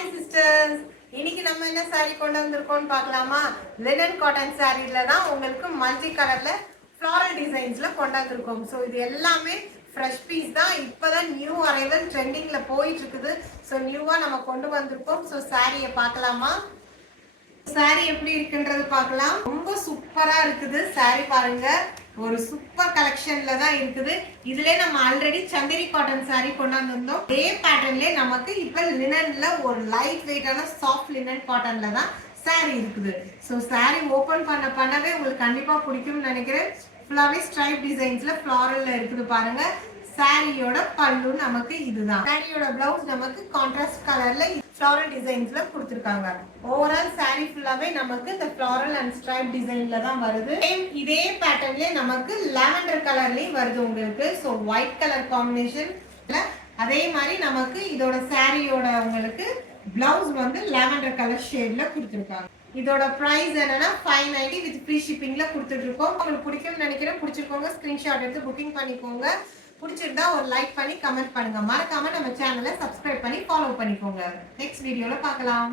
Hi sisters, இன்னைக்கு நம்ம என்ன saree கொண்டு வந்திருக்கோம்னு பார்க்கலாமா? லினன் காட்டன் சாரீல தான் உங்களுக்கு மல்டி கலர்ல ஃப்ளாரல் டிசைன்ஸ்ல கொண்டு வந்திருக்கோம். ஸோ இது எல்லாமே ஃப்ரெஷ் பீஸ் தான். இப்போதான் நியூ அரைவல் ட்ரெண்டிங்ல போயிட்டு இருக்குது. ஸோ நியூவா நம்ம கொண்டு வந்திருக்கோம். ஸோ சாரியை பார்க்கலாமா? சாரி எப்படி இருக்குன்றது பார்க்கலாம். ரொம்ப சூப்பரா இருக்குது சாரி. பாருங்க, ஒரு சூப்பர் கலெக்ஷன்ல தான் இருக்குது. இதுல நம்ம ஆல்ரெடி சந்தேரி காட்டன் சாரி கொண்டாந்து வந்தோம். அதே பேட்டர்ன்ல நமக்கு இப்ப லினன்ல ஒரு லைட் வெயிட்டான சாஃப்ட் லினன் காட்டன்ல தான் சாரி இருக்குது. ஸோ சாரி ஓபன் பண்ணவே உங்களுக்கு கண்டிப்பா பிடிக்கும்னு நினைக்கிறேன். ஃபுல்லாவே ஸ்ட்ரைப் டிசைன்ஸ்ல ஃப்ளாரல்ல இருக்குது பாருங்க. சாரியோட பல்லு நமக்கு இதுதான். சாரியோட பிளவுஸ் நமக்கு கான்ட்ராஸ்ட் கலர்ல ஃப்ளாரல் டிசைன்ஸ்ல கொடுத்திருக்காங்க. ஓவரால் சாரி ஃபுல்லாவே நமக்கு இந்த ஃப்ளாரல் அண்ட் ஸ்ட்ரைப் டிசைன்ல தான் வருது. இதே பேட்டர்ன்ல நமக்கு லாவெண்டர் கலர்லயும் வருது உங்களுக்கு. ஸோ ஒயிட் கலர் காம்பினேஷன்ல அதே மாதிரி நமக்கு இதோட சாரியோட உங்களுக்கு பிளவுஸ் வந்து லாவெண்டர் கலர் ஷேட்ல கொடுத்திருக்காங்க. இதோட பிரைஸ் என்னன்னா 590 வித் ஃப்ரீ ஷிப்பிங்ல கொடுத்துட்டு இருக்கோம். உங்களுக்கு பிடிக்கும்னு நினைக்கிறேன். பிடிச்சிருக்கோங்க ஸ்கிரீன்ஷாட் எடுத்து புக்கிங் பண்ணிக்கோங்க. பிடிச்சிருந்தா ஒரு லைக் பண்ணி கமெண்ட் பண்ணுங்க. மறக்காம நம்ம சேனலை சப்ஸ்கிரைப் பண்ணி ஃபாலோ பண்ணிக்கோங்க. நெக்ஸ்ட் வீடியோல பார்க்கலாம்.